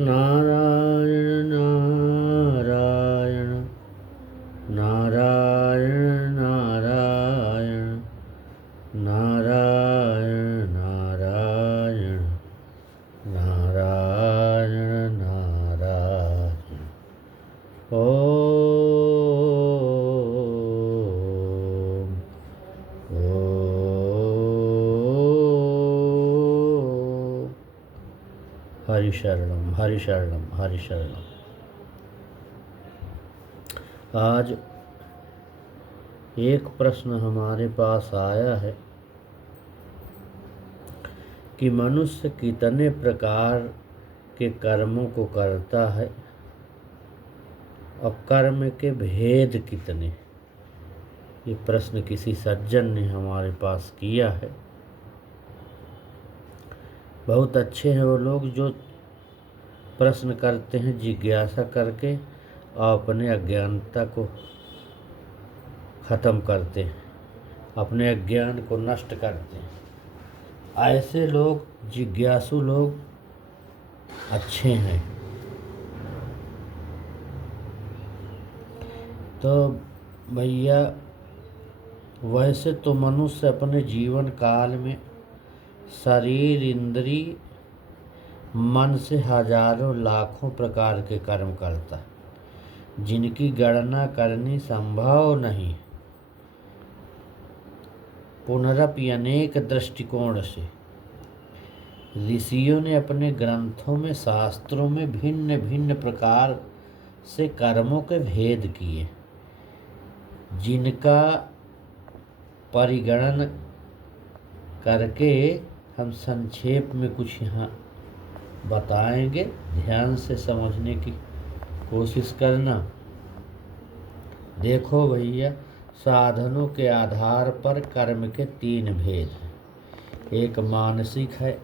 नारायण नारायण नारायण नारायण नारायण नारायण नारायण नारायण। ओम ओम। हरि शरणम हरि शरणम हरि शरणम। आज एक प्रश्न हमारे पास आया है कि मनुष्य कितने प्रकार के कर्मों को करता है और कर्म के भेद कितने। ये प्रश्न किसी सज्जन ने हमारे पास किया है। बहुत अच्छे हैं वो लोग जो प्रश्न करते हैं जिज्ञासा करके और अपने अज्ञानता को खत्म करते हैं, अपने अज्ञान को नष्ट करते हैं। ऐसे लोग, जिज्ञासु लोग अच्छे हैं। तो भैया, वैसे तो मनुष्य अपने जीवन काल में शरीर, इंद्रिय, मन से हजारों लाखों प्रकार के कर्म करता है, जिनकी गणना करनी संभव नहीं। पुनरपि अनेक दृष्टिकोण से ऋषियों ने अपने ग्रंथों में, शास्त्रों में भिन्न भिन्न प्रकार से कर्मों के भेद किए, जिनका परिगणन करके हम संक्षेप में कुछ यहाँ बताएंगे। ध्यान से समझने की कोशिश करना। देखो भैया, साधनों के आधार पर कर्म के तीन भेद हैं। एक मानसिक है,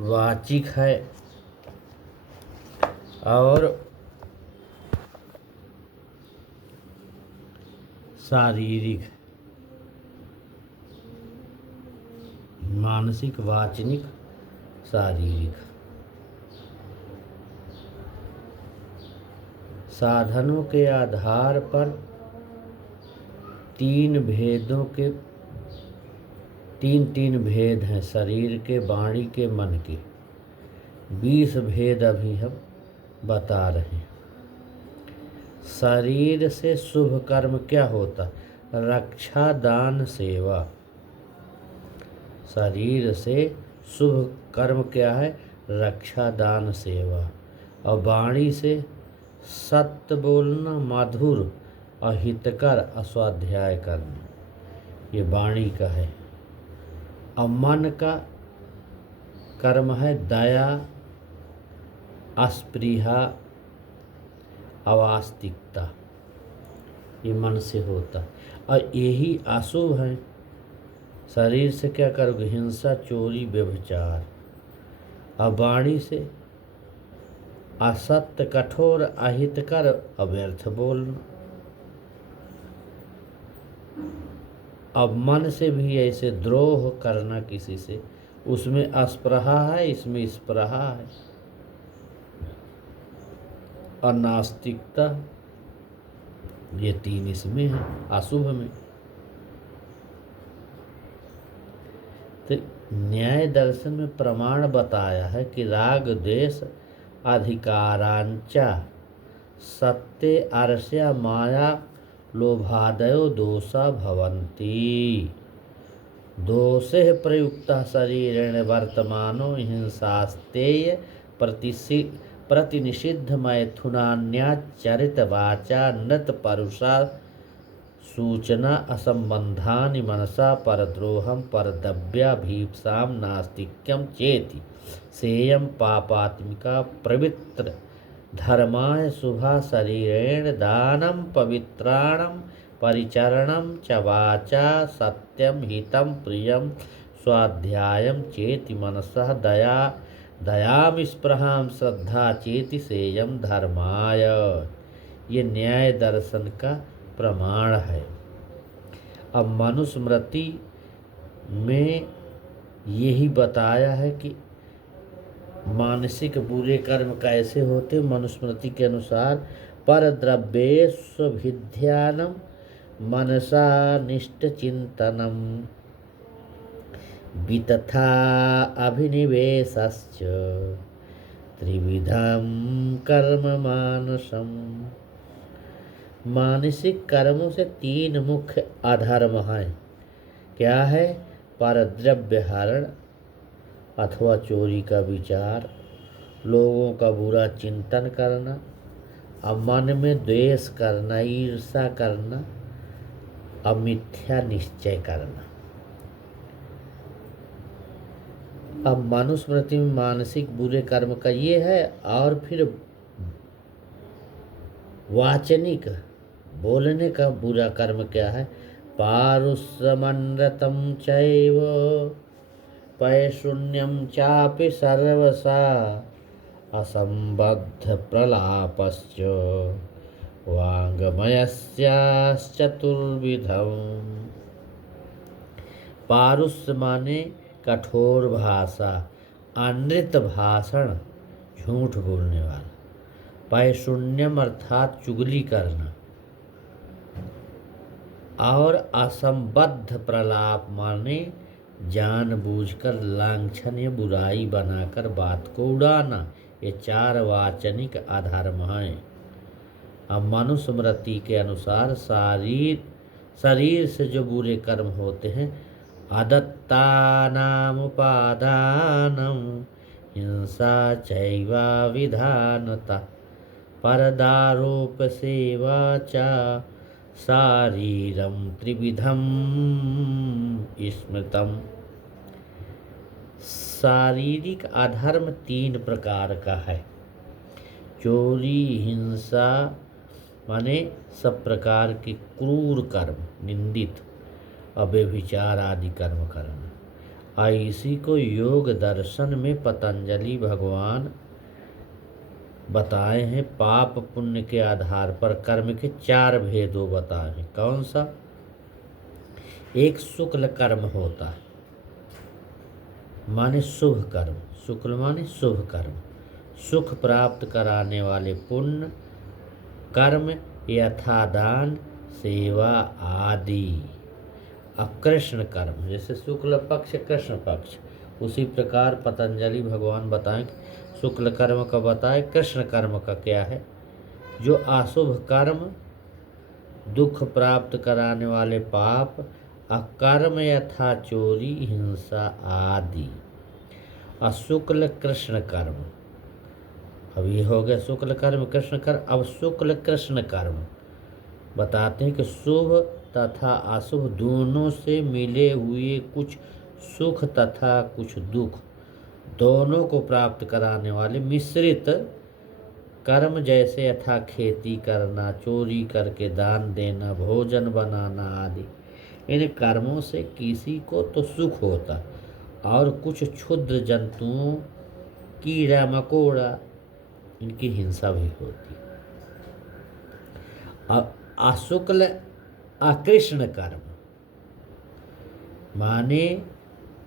वाचिक है और शारीरिक। मानसिक, वाचनिक, शारीरिक। साधनों के आधार पर तीन भेद हैं, शरीर के, वाणी के, मन के। 20 भेद अभी हम बता रहे हैं। शरीर से शुभ कर्म क्या होता? रक्षा, दान, सेवा। शरीर से शुभ कर्म क्या है? रक्षा, दान, सेवा। और वाणी से सत्य बोलना, मधुर और हितकर अस्वाध्याय करना, ये वाणी का है। और मन का कर्म है दया, अस्पृहा, अवास्तिकता, ये मन से होता। और यही अशुभ है। शरीर से क्या करोगे? हिंसा, चोरी, व्यभिचार। और वाणी से असत्य, कठोर, अहितकर, अव्यर्थ बोलना। अब मन से भी ऐसे द्रोह करना किसी से, उसमें अस्पृहा है, इसमें स्पृहा है। और नास्तिकता, ये तीन इसमें है, अशुभ में। तो न्याय दर्शन में प्रमाण बताया है कि राग, द्वेष, अधिकारांचा, सत्ते, अर्ष्या, माया, लोभादयो दोषा भवन्ति। दोषे प्रयुक्तः शरीरेण वर्तमानो हिंसास्तेय प्रतिनिषिद्ध मैथुनान्याचरित वाचा नृत परुषा सूचना असंबंधानि मनसा परद्रोहम परदव्याभीप्साम नास्तिक्यम चेति सेयम पापात्मिका पवित्र धर्माय शुभा शरीरेण दानं पवित्राणं परिचरणं च वाचा सत्यं हितं प्रियं स्वाध्यायं चेति मनसः दयां स्पृहां श्रद्धा चेति सेयं धर्माय। ये न्याय दर्शन का प्रमाण है। अब मनुस्मृति में यही बताया है कि मानसिक बुरे कर्म कैसे होते। मनुस्मृति के अनुसार पर द्रव्ये स्वभिध्यानम मनसा निष्ठ चिंतनम वितथा अभिनिवेशश्च त्रिविधम कर्म मानसम। मानसिक कर्मों से तीन मुख्य अधर्म हैं। क्या है? परद्रव्य हरण अथवा चोरी का विचार, लोगों का बुरा चिंतन करना, अब मन में द्वेष करना, ईर्षा करना, अब मिथ्या निश्चय करना। अब मनुस्मृति में मानसिक बुरे कर्म का ये है। और फिर वाचनिक बोलने का बुरा कर्म क्या है? पारुष्यमनृतं चैव पैशून्यं चापि सर्वसा असंबद्ध प्रलापश्च वाङ्मयस्याश्चतुर्विधम्। पारुष्य माने कठोर भाषा, अनृत भाषण, झूठ बोलने वाला। पैशून्यम अर्थात चुगली करना, और असंबद्ध प्रलाप माने जानबूझकर लांछन या बुराई बनाकर बात को उड़ाना। ये चार वाचनिक अधर्म हैं। अब मनुस्मृति के अनुसार शरीर से जो बुरे कर्म होते हैं, अदत्तानामुपादानं हिंसा चैवा विधानता परदारोप सेवा च शारीरम त्रिविधम स्मृतम। शारीरिक अधर्म तीन प्रकार का है। चोरी, हिंसा माने सब प्रकार के क्रूर कर्म, निंदित, अव्यभिचार आदि कर्म करना। इसी को योग दर्शन में पतंजलि भगवान बताए हैं। पाप पुण्य के आधार पर कर्म के चार भेदों बताए हैं। कौन सा? एक शुक्ल कर्म होता है, माने शुभ कर्म। शुक्ल माने शुभ कर्म, सुख प्राप्त कराने वाले पुण्य कर्म यथा दान, सेवा आदि। अकृष्ण कर्म, जैसे शुक्ल पक्ष कृष्ण पक्ष, उसी प्रकार पतंजलि भगवान बताएं शुक्ल कर्म का बताए, कृष्ण कर्म का क्या है। जो अशुभ कर्म, दुख प्राप्त कराने वाले पाप, अकर्म यथा चोरी, हिंसा आदि। अशुक्ल कृष्ण कर्म, अब ये हो गया शुक्ल कर्म कृष्ण कर्म। अब शुक्ल कृष्ण कर्म बताते हैं कि शुभ तथा अशुभ दोनों से मिले हुए कुछ सुख तथा कुछ दुख, दोनों को प्राप्त कराने वाले मिश्रित कर्म, जैसे यथा खेती करना, चोरी करके दान देना, भोजन बनाना आदि। इन कर्मों से किसी को तो सुख होता और कुछ क्षुद्र जंतुओं, कीड़ा मकोड़ा, इनकी हिंसा भी होती। अब अशुक्ल अकृष्ण कर्म माने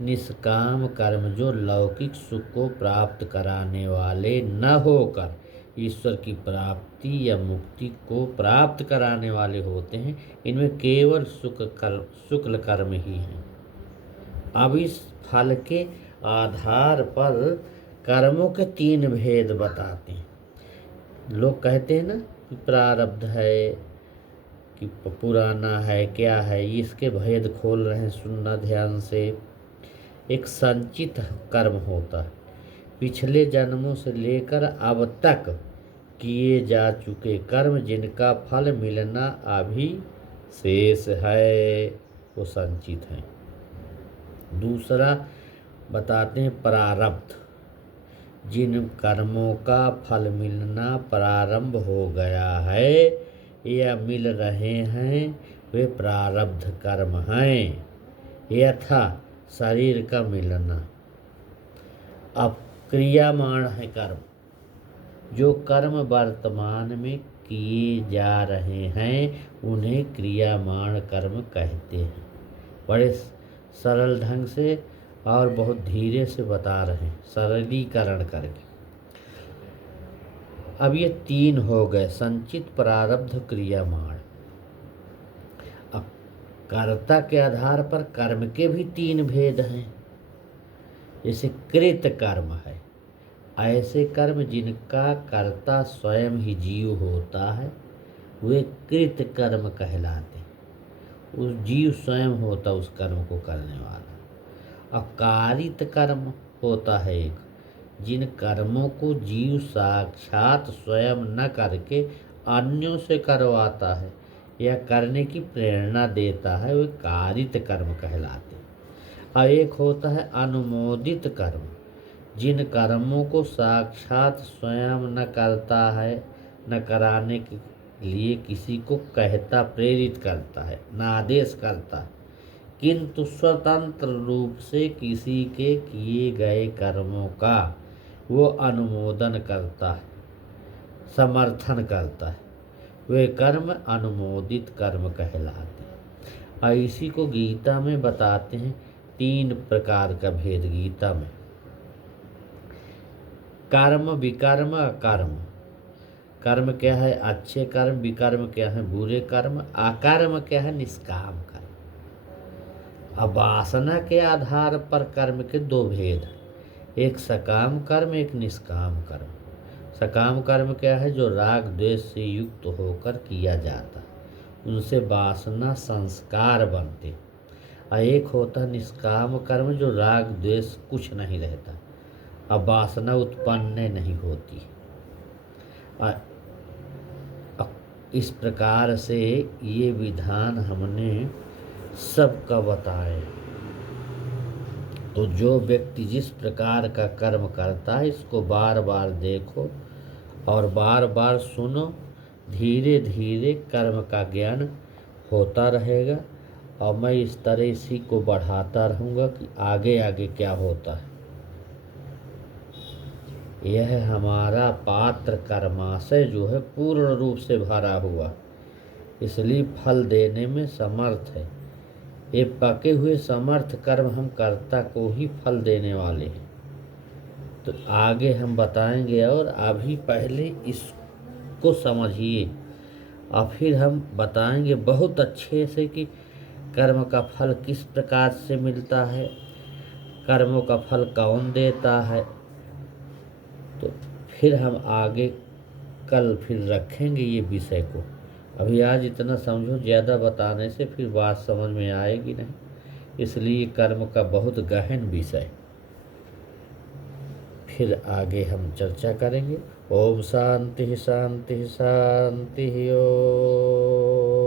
निष्काम कर्म, जो लौकिक सुख को प्राप्त कराने वाले न होकर ईश्वर की प्राप्ति या मुक्ति को प्राप्त कराने वाले होते हैं। इनमें केवल शुक्ल कर्म ही हैं। अब इस फल के आधार पर कर्मों के तीन भेद बताते हैं। लोग कहते हैं ना कि प्रारब्ध है कि पुराना है, क्या है, इसके भेद खोल रहे हैं, सुनना ध्यान से। एक संचित कर्म होता है, पिछले जन्मों से लेकर अब तक किए जा चुके कर्म, जिनका फल मिलना अभी शेष है, वो संचित है। दूसरा बताते हैं प्रारब्ध, जिन कर्मों का फल मिलना प्रारंभ हो गया है या मिल रहे हैं, वे प्रारब्ध कर्म हैं। यथा शरीर का मिलना। अब क्रियामाण है कर्म, जो कर्म वर्तमान में किए जा रहे हैं उन्हें क्रियामाण कर्म कहते हैं। बड़े सरल ढंग से और बहुत धीरे से बता रहे हैं, सरलीकरण करके। अब ये 3 हो गए, संचित, प्रारब्ध, क्रियामाण। अब कर्ता के आधार पर कर्म के भी 3 भेद हैं। जैसे कृत कर्म है, ऐसे कर्म जिनका कर्ता स्वयं ही जीव होता है वे कृत कर्म कहलाते हैं। उस जीव स्वयं होता उस कर्म को करने वाला। अकारित कर्म होता है एक, जिन कर्मों को जीव साक्षात स्वयं न करके अन्यों से करवाता है या करने की प्रेरणा देता है, वे कारित कर्म कहलाते हैं। और एक होता है अनुमोदित कर्म, जिन कर्मों को साक्षात स्वयं न करता है, न कराने के लिए किसी को कहता प्रेरित करता है, न आदेश करता है, किंतु स्वतंत्र रूप से किसी के किए गए कर्मों का वो अनुमोदन करता है, समर्थन करता है, वे कर्म अनुमोदित कर्म कहलाते हैं। और इसी को गीता में बताते हैं 3 प्रकार का भेद गीता में। कर्म, विकर्म, अकर्म। कर्म क्या है? अच्छे कर्म। विकर्म क्या है? बुरे कर्म। अकर्म क्या है? निष्काम कर्म। अब वासना के आधार पर कर्म के 2 भेद, एक सकाम कर्म, एक निष्काम कर्म। सकाम कर्म क्या है? जो राग द्वेष से युक्त होकर किया जाता है, उनसे वासना संस्कार बनते। और एक होता है निष्काम कर्म, जो राग द्वेष कुछ नहीं रहता, अब वासना उत्पन्न नहीं होती। और इस प्रकार से ये विधान हमने सबका बताए। तो जो व्यक्ति जिस प्रकार का कर्म करता है, इसको बार बार देखो और बार बार सुनो। धीरे धीरे कर्म का ज्ञान होता रहेगा और मैं इस तरह इसी को बढ़ाता रहूँगा कि आगे आगे क्या होता है। यह हमारा पात्र कर्माशय जो है पूर्ण रूप से भरा हुआ, इसलिए फल देने में समर्थ है। ये पके हुए समर्थ कर्म हम कर्ता को ही फल देने वाले हैं। तो आगे हम बताएंगे, और अभी पहले इसको समझिए और फिर हम बताएंगे बहुत अच्छे से कि कर्म का फल किस प्रकार से मिलता है, कर्मों का फल कौन देता है। तो फिर हम आगे कल फिर रखेंगे ये विषय को। अभी आज इतना समझो, ज़्यादा बताने से फिर बात समझ में आएगी नहीं, इसलिए कर्म का बहुत गहन विषय फिर आगे हम चर्चा करेंगे। ओम शांति शांति शांति। ओम।